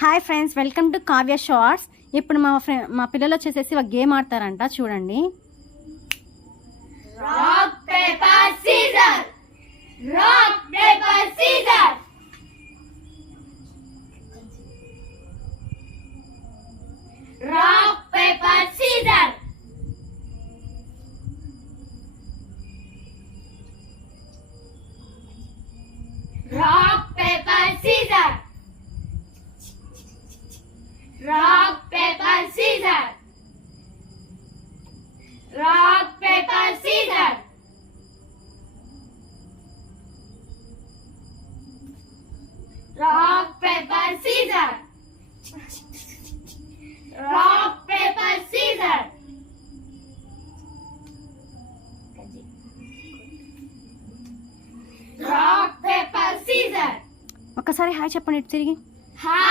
Hi friends, welcome to Kavya shorts. ఇప్పుడు మా పిల్లలు వచ్చేసేసి ఒక గేమ్ ఆడతారంట, చూడండి. Rock paper scissor, rock paper scissor, rock paper scissor, rock paper scissor, rock paper scissor, rock paper scissor, rock paper scissor, rock paper scissor, rock paper scissor. ఒకసారి హాయ్ చెప్పండి, తిరిగి. Hi.